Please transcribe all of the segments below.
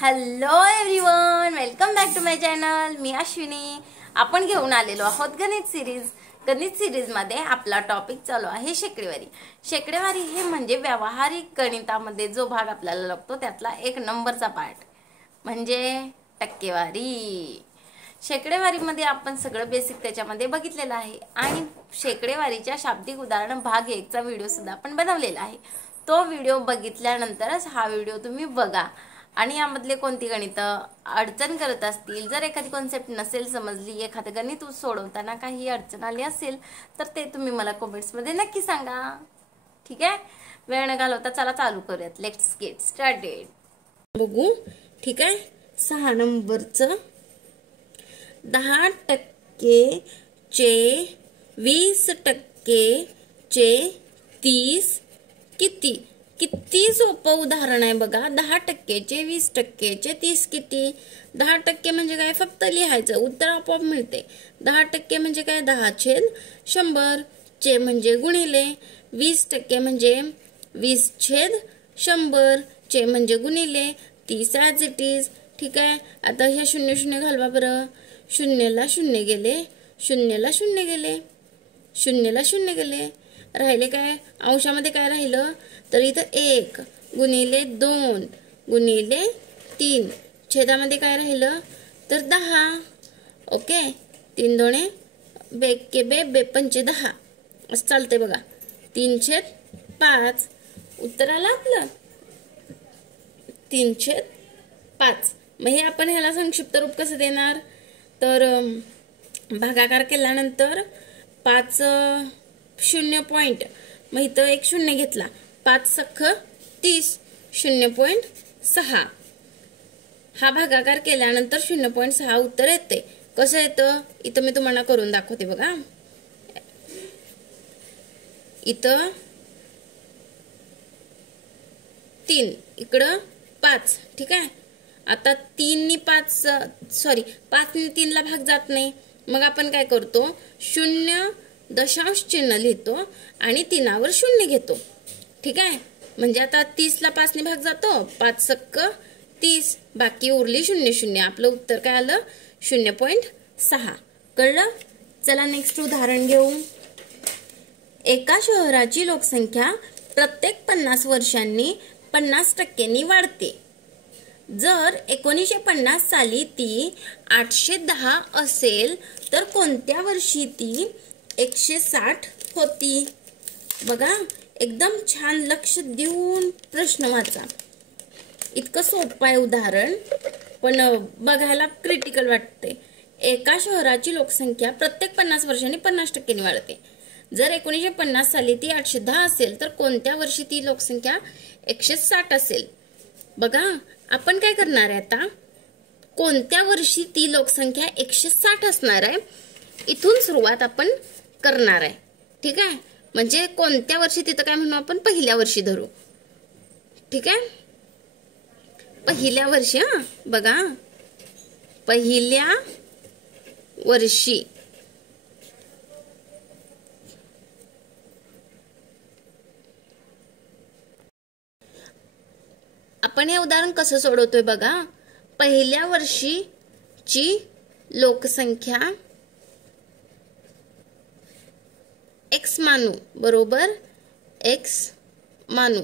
Hello everyone, welcome back to my channel. मी अश्विनी. आपण घेऊन आलेलो आहोत गणित सिरीज मध्ये आपला टॉपिक चालू आहे शेकडेवारी. शेकडेवारी हे म्हणजे व्यावहारिक गणितामध्ये जो भाग आपल्याला लागतो त्यातला एक नंबरचा पार्ट म्हणजे टक्केवारी. शेकडेवारीमध्ये आपण सगळं बेसिक त्याच्यामध्ये बघितलेलं आहे आणि शेकडेवारीच्या शाब्दिक उदाहरण भाग 1 चा व्हिडिओ सुद्धा आपण बनवलेला आहे. तो व्हिडिओ बघितल्यानंतरच हा व्हिडिओ तुम्ही बघा आणि यामधले कोणती गणित अडचण करत असतील, जर एखादी कॉन्सेप्ट नसेल समजली, एखादं गणित सोडवताना काही अडचण आली असेल तर ते तुम्ही मला कमेंट्स मध्ये नक्की सांगा. ठीक आहे, वेळ न घालवता चला चालू करूयात. Let's get started. बघू. ठीक आहे, 6 नंबरचं 10% चे 20% चे 30 किती? किती सोपं उदाहरण आहे बघा. 10% चे 20% चे 30 किती? 10% म्हणजे काय, फक्त लिहायचं, उत्तर आपोआप मिळते. 10% म्हणजे काय, 10/100. चे म्हणजे गुणिले. 20% म्हणजे 20/100. चे म्हणजे गुणिले. 30 ॲज इट इज. ठीक आहे, आता हे 0 घालवा बरं. 0ला 0 गेले, 0ला 0 गेले, 0ला 0 गेले. राहिले काय, अंशामध्ये काय राहिलं तर इथं 1 गुणिले 2 गुणिले 3. छेदामध्ये काय राहिलं तर 10. ओके, 3 दोणे बेके बे 5 असं चालते बघा. 3/5. उत्तर आलं आपलं 3/5. मग हे आपण ह्याला संक्षिप्त रूप कसं देणार तर भागाकार केल्यानंतर 5 0 पॉइंट, मग इथं एक 0 घेतला. 5 सख्ख 30, 0.6. हा भागाकार केल्यानंतर 0.6 उत्तर येते. कसं येतं इथं मी तुम्हाला करून दाखवते बघा. इथं 3, इकडं 5. ठीक आहे, आता 3 नी 5 सॉरी 5 नी 3 ला भाग जात नाही. मग आपण काय करतो, 0 दशांश चिन्ह लिहितो आणि 3वर 0 घेतो. ठीक आहे, म्हणजे आता 30 ला 5 ने भाग जातो. 5 सक्क 30, बाकी उरली 0. आपलं उत्तर काय आलं 0.6. कळलं. चला नेक्स्ट उदाहरण घेऊ. एका शहराची लोकसंख्या प्रत्येक 50 वर्षांनी 50% वाढते. जर 1950 साली ती 810 असेल तर कोणत्या वर्षी ती 160 होती? बघा, एकदम छान लक्ष देऊन प्रश्न वाचा. इतकं सोपं आहे उदाहरण, पण बघायला क्रिटिकल वाटते. एका शहराची लोकसंख्या प्रत्येक 50 वर्षांनी 50% वाढते. जर 1950 साली ती 810 असेल तर कोणत्या वर्षी ती लोकसंख्या 160 असेल? बघा, आपण काय करणार आहे आता, कोणत्या वर्षी ती लोकसंख्या 160 असणार आहे इथून सुरुवात आपण करणार आहे. ठीक आहे, म्हणजे कोणत्या वर्षी तिथं काय म्हणू आपण, पहिल्या वर्षी धरू. ठीक आहे, पहिल्या वर्षी. हा बघा, पहिल्या वर्षी. आपण हे उदाहरण कसं सोडवतोय बघा. पहिल्या वर्षीची लोकसंख्या x मानू, बरोबर, x मानू.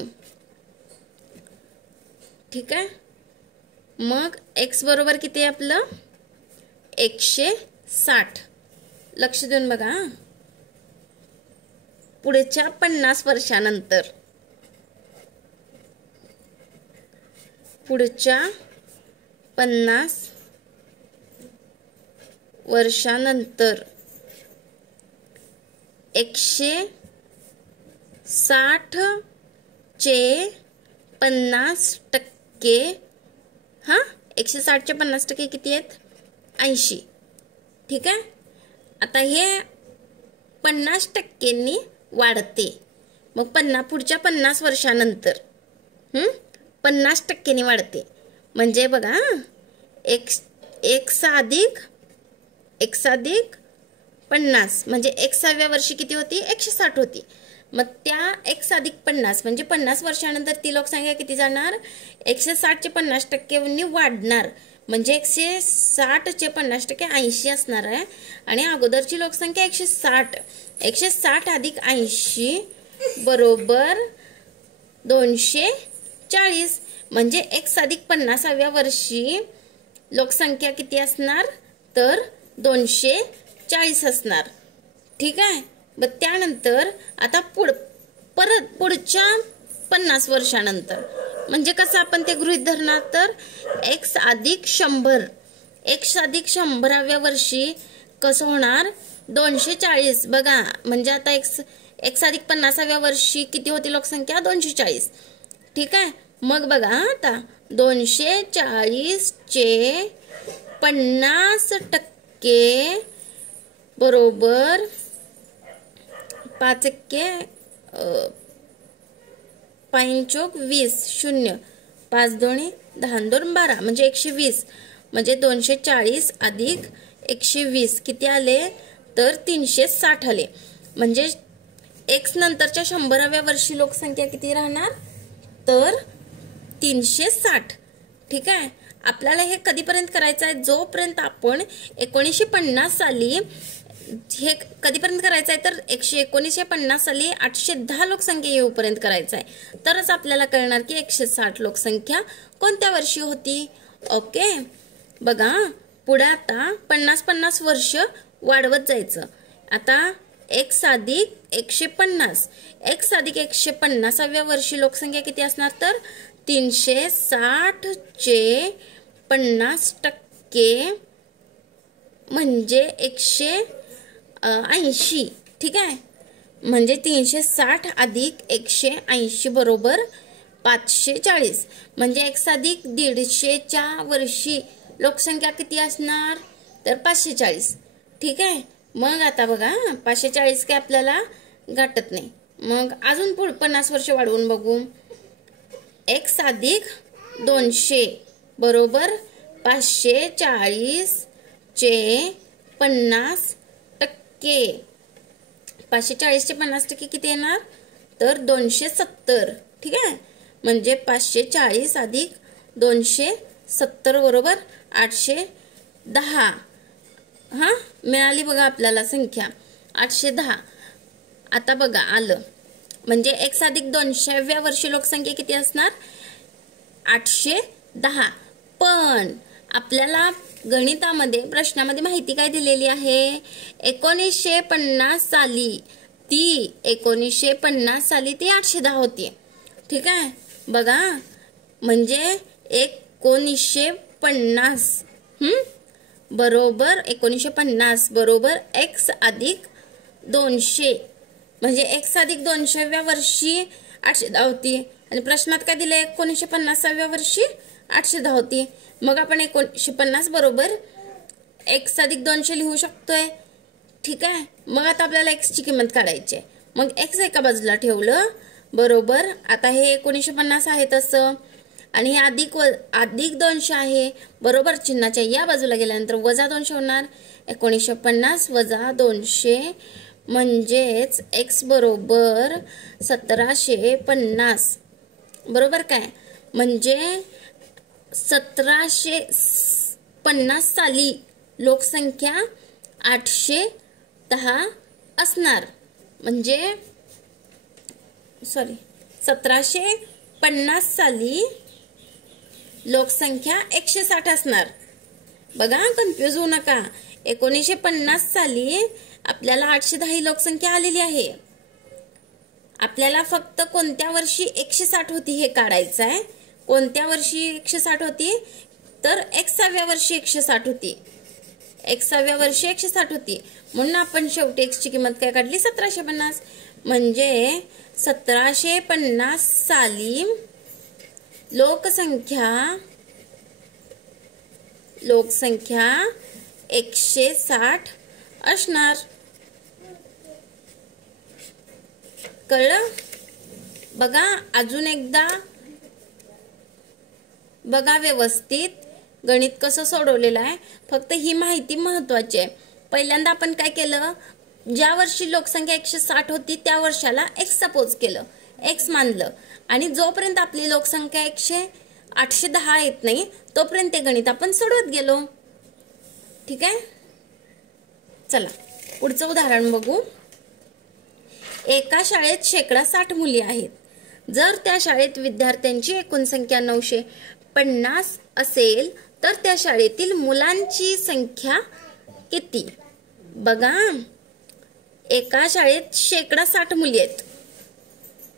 ठीक आहे, मग x बरोबर किती आहे आपलं 160. लक्ष देऊन बघा. पुढच्या 50 वर्षानंतर, पुढच्या 50 वर्षानंतर 160 चे 50%. हा, 160 चे 50% किती आहेत 80. ठीक आहे, आता हे 50% वाढते. मग पुढच्या 50 वर्षानंतर 50% वाढते. म्हणजे बघा, x अधिक 50 म्हणजे 100व्या वर्षी किती होती 160 होती. मग त्या x अधिक 50 म्हणजे 50 वर्षानंतर ती लोकसंख्या किती जाणार? 160 चे 50% वाढणार, म्हणजे 160 चे 50% 80 असणार आहे. आणि अगोदरची लोकसंख्या 160, 160 अधिक 80 बरोबर 240. म्हणजे x अधिक 50व्या वर्षी लोकसंख्या किती असणार? तर 240 असणार. ठीक आहे. मग त्यानंतर आता परत पुढच्या 50 वर्षानंतर म्हणजे कसं आपण ते गृहीत धरणार? तर x अधिक 100, x अधिक 100व्या वर्षी कसं होणार? 240. बघा म्हणजे आता x अधिक 50व्या वर्षी किती होती लोकसंख्या? 240. ठीक आहे. मग बघा आता 240 चे 50% बरोबर 5 एक्के 5-20 0 5 दोन्ही 10 2 12 म्हणजे 120. म्हणजे 240 अधिक 120 किती आले? तर 360 आले. म्हणजे x नंतरच्या 100व्या वर्षी लोकसंख्या किती राहणार? तर 360. ठीक आहे. आपल्याला हे कधीपर्यंत करायचं आहे? जोपर्यंत आपण 1950 साली हे कधीपर्यंत करायचं आहे? तर 1950 साली 810 लोकसंख्या येऊपर्यंत करायचं आहे. तरच आपल्याला कळणार की 160 लोकसंख्या कोणत्या वर्षी होती. ओके. बघा पुढे आता 50-50 वर्ष वाढवत जायचं. आता x अधिक 150, x अधिक 150व्या वर्षी लोकसंख्या किती असणार? तर 360 चे 50% म्हणजे 180. ठीक आहे. म्हणजे 360 अधिक 180 बरोबर 540. म्हणजे x अधिक 150च्या वर्षी लोकसंख्या किती असणार? तर 540. ठीक आहे. मग आता बघा 540 काय आपल्याला गाठत नाही. मग अजून पुढे 50 वर्ष वाढवून बघू. x अधिक 200 बरोबर 540 चे 50%. 540 चे 50% किती येणार? तर 270. ठीक आहे. म्हणजे 540 अधिक 270 बरोबर 810. हा मिळाली बघा आपल्याला संख्या 810. आता बघा आलं. म्हणजे x अधिक 200व्या वर्षी लोकसंख्या किती असणार? 810. पण आपल्याला गणितामध्ये प्रश्नामध्ये माहिती काय दिलेली आहे? 1950 साली ती 810 होती. ठीक आहे. बघा म्हणजे 1950 बरोबर 1950 बरोबर x अधिक 200 म्हणजे x अधिक 200व्या वर्षी 810 होती. आणि प्रश्नात काय दिले? 1950व्या वर्षी 810 होती. मग आपण 1950 बरोबर x अधिक 200 लिहू शकतोय. ठीक आहे. मग आता आपल्याला x ची किंमत काढायची आहे. मग x एका बाजूला ठेवलं बरोबर. आता हे 1950 आहे तसं आणि हे अधिक 200 आहे बरोबर. चिन्हाच्या या बाजूला गेल्यानंतर वजा 200 होणार. 1950 वजा 200 म्हणजेच x बरोबर 1750 बरोबर काय? म्हणजे 1750 साली लोकसंख्या 810 असणार. म्हणजे 1750 साली लोकसंख्या 160 असणार. बघा कन्फ्यूज होऊ नका. 1950 साली आपल्याला 810 ही लोकसंख्या आलेली आहे. आपल्याला फक्त कोणत्या वर्षी 160 होती हे काढायचं आहे. कोणत्या वर्षी 160 होती? तर x व्या वर्षी 160 होती. x व्या वर्षी 160 होती. म्हणून आपण शेवटी x ची किंमत काय काढली? 1750. म्हणजे 1750 साली लोकसंख्या 160 असणार. कळलं? बघा अजून एकदा बघा व्यवस्थित गणित कसं सोडवलेलं आहे. फक्त ही माहिती महत्वाची आहे. पहिल्यांदा आपण काय केलं? ज्या वर्षी लोकसंख्या 160 होती त्या वर्षाला एक्स सपोज केलं, एक्स मानलं, आणि जोपर्यंत आपली लोकसंख्या 810 येत नाही तोपर्यंत ते गणित आपण सोडवत गेलो. ठीक आहे. चला पुढचं उदाहरण बघू. एका शाळेत 60 मुली आहेत. जर त्या शाळेत विद्यार्थ्यांची एकूण संख्या 950 असेल तर त्या शाळेतील मुलांची संख्या किती? बघा, एका शाळेत 60 मुली आहेत.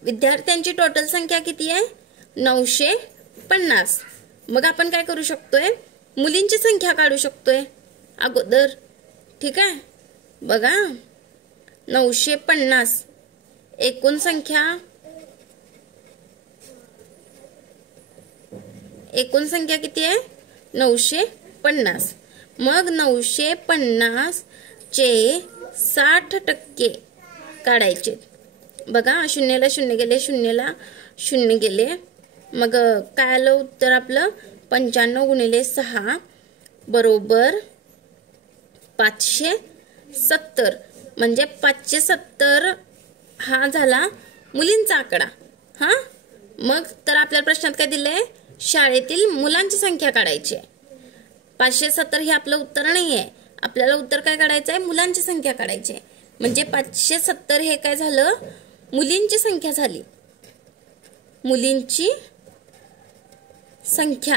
विद्यार्थ्यांची टोटल संख्या किती आहे? 950. मग आपण काय करू शकतोय? मुलींची संख्या काढू शकतोय अगोदर. ठीक आहे. बघा, 950 एकूण संख्या किती आहे? 950. मग 950 चे 60% काढायचे. बघा, शून्याला शून्य गेले, शून्याला शून्य गेले. मग काय आलं उत्तर आपलं? 95 गुणिले 6 बरोबर 570. म्हणजे 570 हा झाला मुलींचा आकडा. हा, मग तर आपल्या प्रश्नात काय दिलंय? शाळेतील मुलांची संख्या काढायची आहे. 570 हे आपलं उत्तर नाही आहे. आपल्याला उत्तर काय काढायचं आहे? मुलांची संख्या काढायची आहे. म्हणजे 570 हे काय झालं? मुलींची संख्या झाली. मुलींची संख्या.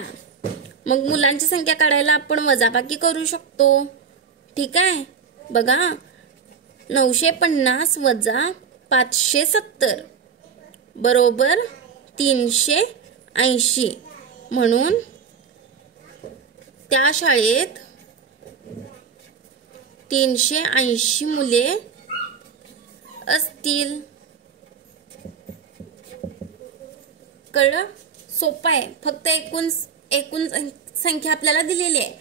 मग मुलांची संख्या काढायला आपण वजाबाकी करू शकतो. ठीक आहे. बघा, 950 वजा 570 बरोबर 380. म्हणून त्या शाळेत 380 मुले असतील. कळलं? सोपं आहे. फक्त एकूण संख्या आपल्याला दिलेली आहे.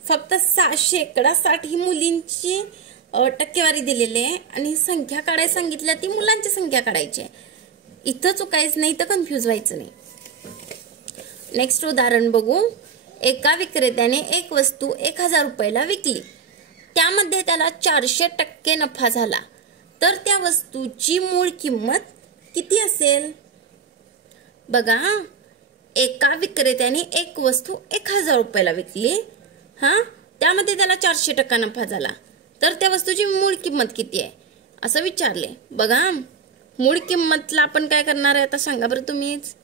फक्त 60 ही मुलींची टक्केवारी दिलेली आहे आणि संख्या काढायला सांगितल्या ती मुलांची संख्या काढायची आहे. इथं चुकायचं नाही, तर कन्फ्यूज व्हायचं नाही. नेक्स्ट उदाहरण बघू. एका विक्रेत्याने एक वस्तू 1000 रुपयाला विकली. त्यामध्ये त्याला 400% नफा झाला. तर त्या वस्तूची मूळ किंमत किती असेल? बघा, एका विक्रेत्याने एक वस्तू 1000 रुपयाला विकली. हा, त्यामध्ये त्याला 400% नफा झाला. तर त्या वस्तूची मूळ किंमत किती आहे असं विचारले. बघा, मूळ किंमतला आपण काय करणार आहे आता सांगा बरं तुम्हीच.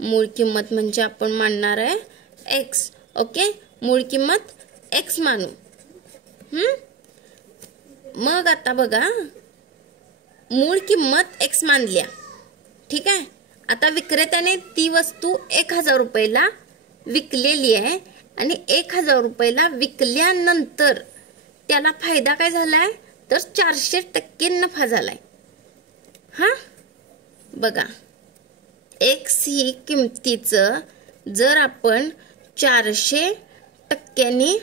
मूळ किंमत म्हणजे आपण मानणार आहे एक्स. ओके, मूळ किंमत एक्स मानू. मग आता बघा, मूळ किंमत एक्स मानल्या. ठीक आहे. आता विक्रेत्याने ती वस्तू 1000 रुपयाला विकलेली आहे आणि 1000 रुपयाला विकल्यानंतर त्याला फायदा काय झालाय? तर 400% नफा झालाय. हा, बघा, एक्स ही किमतीचं जर आपण 400%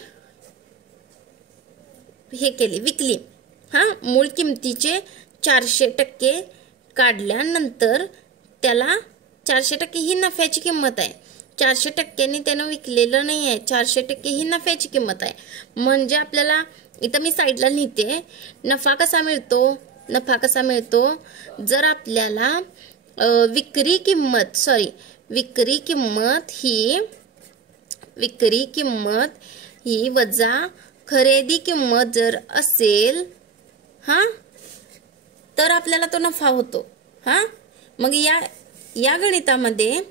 हे केली, विकली. हा, मूळ किमतीचे 400% काढल्यानंतर त्याला 400% ही नफ्याची किंमत आहे. 400%नी त्यानं विकलेलं नाही आहे. 400% ही नफ्याची किंमत आहे. म्हणजे आपल्याला इथं मी साईडला लिहिते, नफा कसा मिळतो? जर आपल्याला विक्री किंमत ही वजा खरेदी किंमत जर असेल, हा, तर आपल्याला तो नफा होतो. हा, मग या गणितामध्ये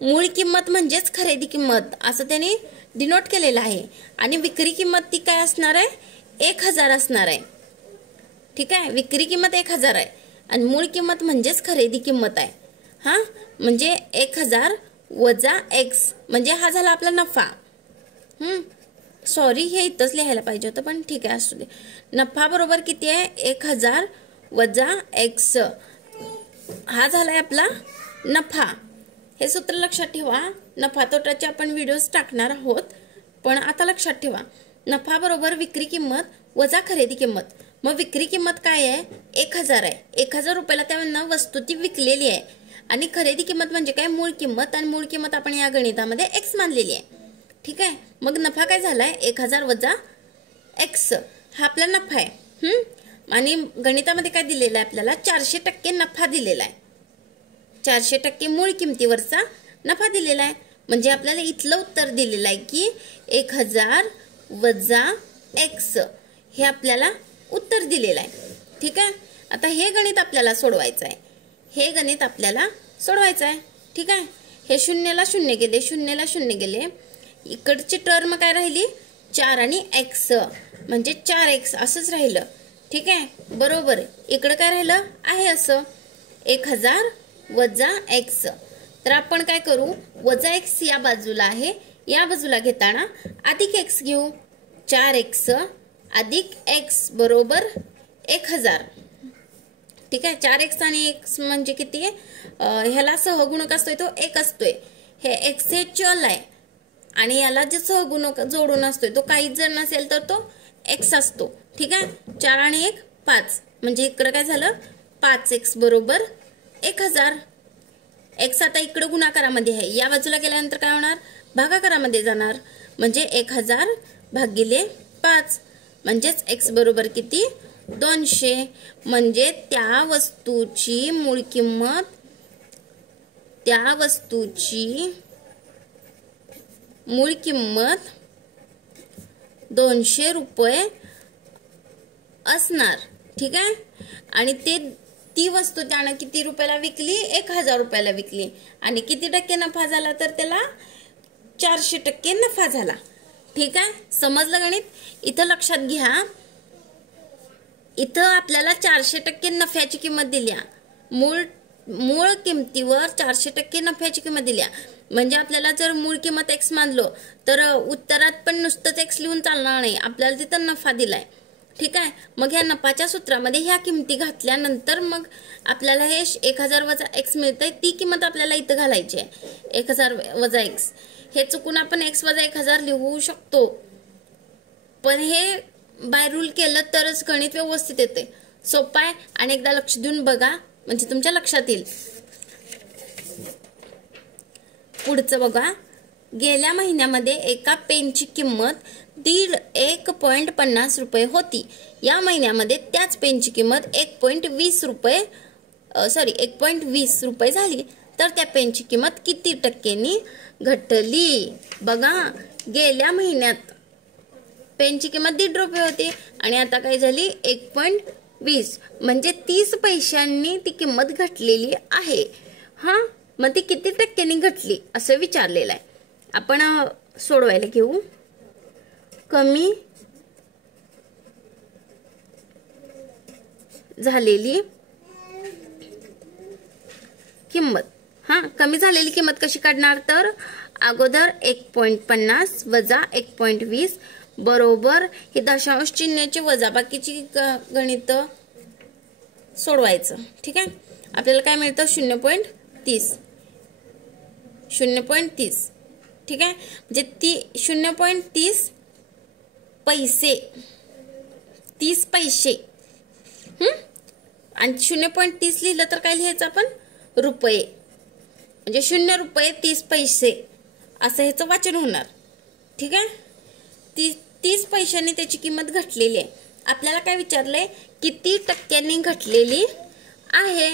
मूळ किंमत म्हणजेच खरेदी किंमत असं त्याने डिनोट केलेलं आहे. आणि विक्री किंमत ती काय असणार आहे? 1000 असणार आहे. ठीक आहे. विक्री किंमत 1000 आहे आणि मूळ किंमत म्हणजेच खरेदी किंमत आहे. हा, म्हणजे 1000 वजा एक्स म्हणजे हा झाला आपला नफा. सॉरी, हे इथंच लिहायला पाहिजे होतं, पण ठीक आहे, असू दे. नफा बरोबर किती आहे? 1000 वजा एक्स. हा झालाय आपला नफा. हे सूत्र लक्षात ठेवा. नफा तोट्याचे आपण व्हिडिओज टाकणार आहोत, पण आता लक्षात ठेवा, नफा बरोबर विक्री किंमत वजा खरेदी किंमत. मग विक्री किंमत काय आहे? 1000 आहे. 1000 रुपयाला त्यांना वस्तू ती विकलेली आहे. आणि खरेदी किंमत म्हणजे काय? मूळ किंमत. आणि मूळ किंमत आपण या गणितामध्ये एक्स मानलेली आहे. ठीक आहे. मग नफा काय झालाय? 1000 वजा एक्स हा आपला नफा आहे. आणि गणितामध्ये काय दिलेलं आहे आपल्याला 400% नफा दिलेला आहे. 400% मूळ किमतीवरचा नफा दिलेला आहे. म्हणजे आपल्याला इथलं उत्तर दिलेलं आहे की 1000 वजा x हे आपल्याला उत्तर दिलेलं आहे. ठीक आहे. आता हे गणित आपल्याला सोडवायचं आहे. ठीक आहे. हे शून्याला शून्य गेले, शून्याला शून्य गेले. इकडची टर्म काय राहिली 4 आणि x म्हणजे 4x असंच राहिलं. ठीक आहे. बरोबर. इकडं काय राहिलं आहे असं 1000 वजा x. तर आपण काय करू वजा x या बाजूला आहे, या बाजूला घेताना अधिक x घेऊ. 4x अधिक x बरोबर 1000. ठीक आहे. 4x आणि x म्हणजे किती आहे, ह्याला सहगुणक असतोय तो 1 असतोय. हे x हे चल आहे आणि याला जे सहगुणक जोडून असतोय तो काहीच जर नसेल तर तो x असतो. ठीक आहे. 4 आणि 1 5 म्हणजे इकडं काय झालं 5x बरोबर 1000. x आता इकडं गुणाकारामध्ये आहे, या बाजूला गेल्यानंतर काय होणार भागाकारामध्ये जाणार. म्हणजे 1000 भागिले 5 म्हणजेच x बरोबर किती 200. म्हणजे त्या वस्तूची मूळ किंमत 200 रुपये असणार. ठीक आहे. आणि ती वस्तू त्यानं किती रुपयाला विकली 1000 रुपयाला विकली आणि किती टक्के नफा झाला तर त्याला 400% नफा झाला. ठीक आहे. समजलं गणित. इथं लक्षात घ्या, इथं आपल्याला 400% नफ्याची किंमत दिल्या, मूळ किमतीवर 400% नफ्याची किंमत दिल्या. म्हणजे आपल्याला जर मूळ किंमत x मानलो तर उत्तरात पण नुसतंच x लिहून चालणार नाही, आपल्याला तिथं नफा दिलाय. ठीक आहे. मग ह्या नफाच्या सूत्रामध्ये ह्या किमती घातल्यानंतर मग आपल्याला हे 1000 वजा x मिळतंय. ती किंमत आपल्याला इथं घालायची आहे 1000 वजा x. हे चुकून आपण x वजा 1000 लिहू शकतो, पण हे बाय रूल केलं तरच गणित व्यवस्थित येते. सोपं आहे आणि एकदा लक्ष देऊन बघा म्हणजे तुमच्या लक्षात येईल. पुढचं बघा. गेल्या महिन्यामध्ये एका पेनची किंमत 1.50 रुपये होती. या महिन्यामध्ये त्याच पेनची किंमत 1.20 रुपये झाली. तर त्या पेनची किंमत किती टक्क्यांनी घटली. बघा, गेल्या महिन्यात पेनची किंमत 1.5 रुपये होती आणि आता काय झाली 1.20 म्हणजे 30 पैशांनी ती किंमत घटलेली आहे. हा, मग ती किती टक्क्यांनी घटली असं विचारलेलं आहे. आपण सोडवायला घेऊ. कमी झालेली किंमत. कमी झालेली किंमत कशी काढणार तर अगोदर 1.50 वजा 1.20 बरोबर हे दशांश चिन्हाची वजाबाकीची गणित सोडवायचं. ठीक आहे. आपल्याला काय मिळतं 0.30. ठीक आहे. म्हणजे 0.30 पैसे 30 पैसे आणि 0.30 लिहिलं तर काय लिहायचं आपण रुपये, म्हणजे 0 रुपये 30 पैसे असं ह्याचं वाचन होणार. ठीक आहे. 30 पैशांनी त्याची किंमत घटलेली आहे. आपल्याला काय विचारलंय किती टक्क्यांनी घटलेली आहे.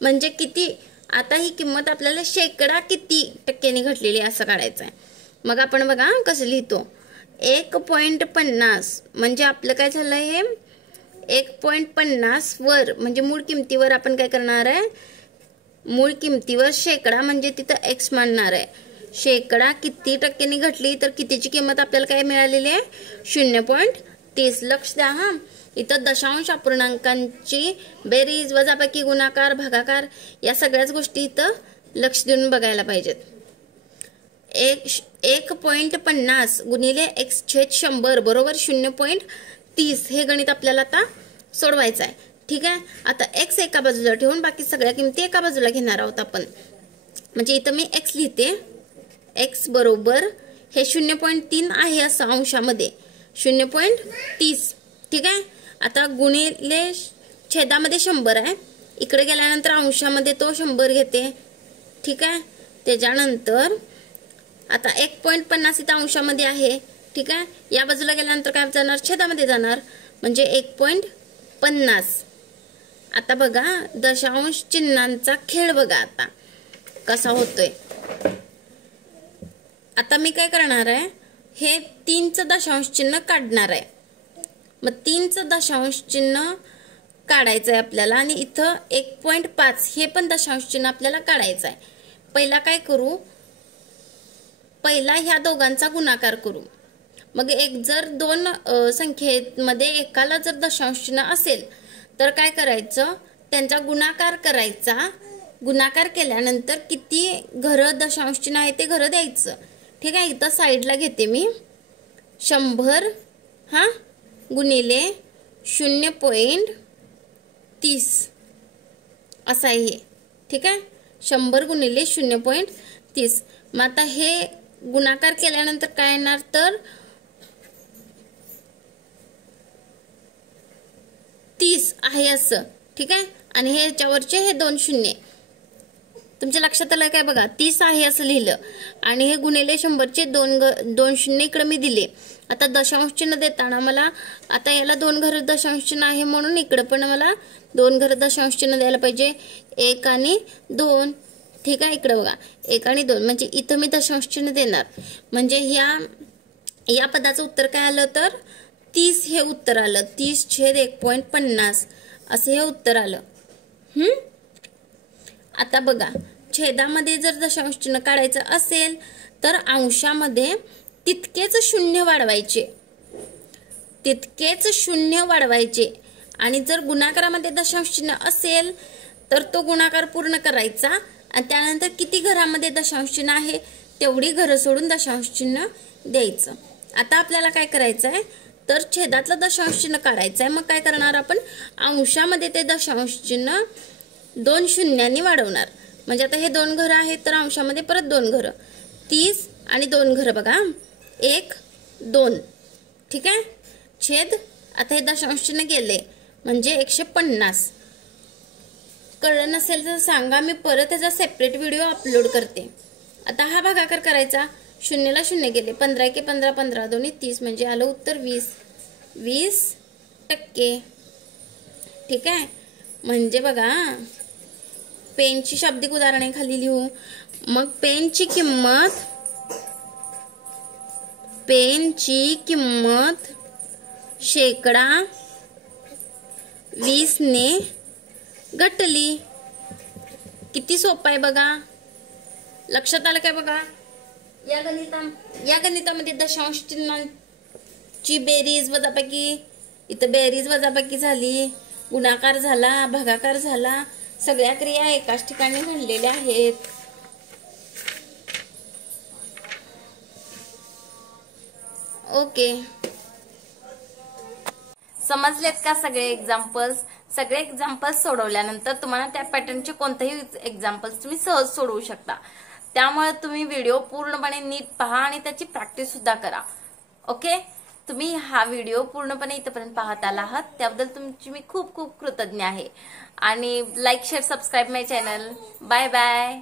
म्हणजे किती. आता ही किंमत आपल्याला शेकडा किती टक्क्यांनी घटलेली असं काढायचं आहे. मग आपण बघा कसं लिहितो 1.50 म्हणजे आपलं काय झालंय हे 1.50 वर म्हणजे मूळ किमतीवर आपण काय करणार आहे मूळ किमतीवर शेकडा म्हणजे तिथं x मानणार आहे. शेकडा किती टक्क्यांनी घटली तर कितीची किंमत आपल्याला काय मिळालेली आहे 0.30. लक्ष द्या. इथं दशांश अपूर्णांकांची बेरीज वजाबाकी गुणाकार भागाकार या सगळ्याच गोष्टी इथं लक्ष देऊन बघायला पाहिजेत. 1.50 गुणिले x/100 बरोबर 0.30 हे गणित आपल्याला आता सोडवायचं आहे. ठीक आहे. आता x एका बाजूला ठेवून बाकी सगळ्या किमती एका बाजूला घेणार आहोत आपण. म्हणजे इथं मी x लिहिते. x बरोबर हे 0.3 आहे असं अंशामध्ये 0.30. ठीक आहे. आता गुणिले छेदामध्ये 100 आहे. इकडे गेल्यानंतर अंशामध्ये तो 100 घेते. ठीक आहे. त्याच्यानंतर आता 1.50 इथं अंशामध्ये आहे. ठीक आहे. या बाजूला गेल्यानंतर काय जाणार छेदामध्ये जाणार म्हणजे 1.50. आता बघा दशांश चिन्हांचा खेळ बघा आता कसा होतोय. आता मी काय करणार आहे, हे 3चं दशांश चिन्ह काढणार आहे. मग 3चं दशांश चिन्ह काढायचं आहे आपल्याला आणि इथं 1.5 हे पण दशांश चिन्ह आपल्याला काढायचं आहे. पहिला काय करू, पहिला ह्या दोघांचा गुणाकार करू. मग जर दोन संख्येमध्ये एकाला जर दशांश चिन्ह असेल तर काय करायचं, त्यांचा गुणाकार करायचा. गुणाकार केल्यानंतर किती घरं दशांश चिन्ह आहे ते घरं द्यायचं. ठीक आहे, इथं साईडला घेते मी 100 गुणिले 0.30 असं आहे हे. ठीक आहे, 100 गुणिले 0.30. मग आता हे गुणाकार केल्यानंतर काय येणार तर 30 आहे असं. ठीक आहे, आणि हे याच्यावरचे हे 2 शून्य तुमच्या लक्षात आलं काय बघा, 30 आहे असं लिहिलं आणि हे गुणिले 100चे 2 शून्य इकडे मी दिले. आता दशांश चिन्ह देताना मला आता याला 2 घरं दशांश चिन्ह आहे म्हणून इकडे पण मला 2 घरं दशांश चिन्ह द्यायला पाहिजे, 1 आणि 2. ठीक आहे, इकडे बघा 1 आणि 2 म्हणजे इथं मी दशांश चिन्ह देणार. म्हणजे या पदाचं उत्तर काय आलं तर 30 हे उत्तर आलं. 30/1.50 असं हे उत्तर आलं. आता बघा छेदामध्ये जर दशांश चिन्ह काढायचं असेल तर अंशामध्ये तितकेच शून्य वाढवायचे आणि जर गुणाकारामध्ये दशांश चिन्ह असेल तर तो गुणाकार पूर्ण करायचा आणि त्यानंतर किती घरामध्ये दशांश चिन्ह आहे तेवढी घरं सोडून दशांश चिन्ह द्यायचं. आता आपल्याला काय करायचं आहे तर छेदातलं दशांश चिन्ह काढायचं आहे. मग काय करणार आपण, अंशामध्ये ते दशांश चिन्ह 2 शून्यांनी वाढवणार. म्हणजे आता हे 2 घरं आहेत तर अंशामध्ये परत 2 घरं, 30 आणि 2 घरं बघा 1 2. ठीक आहे, छेद आता हे दशांश चिन्ह गेले म्हणजे 150. कळलं नसेल तर सांगा, मी परत त्याचा सेपरेट व्हिडिओ अपलोड करते. आता हा भागाकार करायचा, 0 ला 0 गेले, 15 × 15 15 2 30 म्हणजे आलं उत्तर 20%. ठीक आहे, म्हणजे बघा पेनची शाब्दिक उदाहरणे खाली लिहू. मग पेनची किंमत %20 ने घटली. किती सोपं आहे बघा, लक्षात आलं काय बघा. या गणितामध्ये दशांश चिन्हांची बेरीज वजाबाकी, इथं बेरीज वजाबाकी झाली, गुणाकार झाला, भागाकार झाला, सगळ्या क्रिया एकाच ठिकाणी घडलेल्या आहेत. ओके, समजलेत का सगळे एक्झाम्पल्स? सगळे एक्झाम्पल्स सोडवल्यानंतर तुम्हाला त्या पॅटर्नचे कोणतेही एक्झाम्पल्स तुम्ही सहज सोडवू शकता. त्यामुळे तुम्ही व्हिडिओ पूर्णपणे नीट पहा आणि त्याची प्रॅक्टिस सुद्धा करा. ओके, तुम्ही हा व्हिडिओ पूर्णपणे इथपर्यंत पाहत आला आहात त्याबद्दल तुमची मी खूप खूप कृतज्ञ आहे. आणि like share subscribe my channel. Bye bye.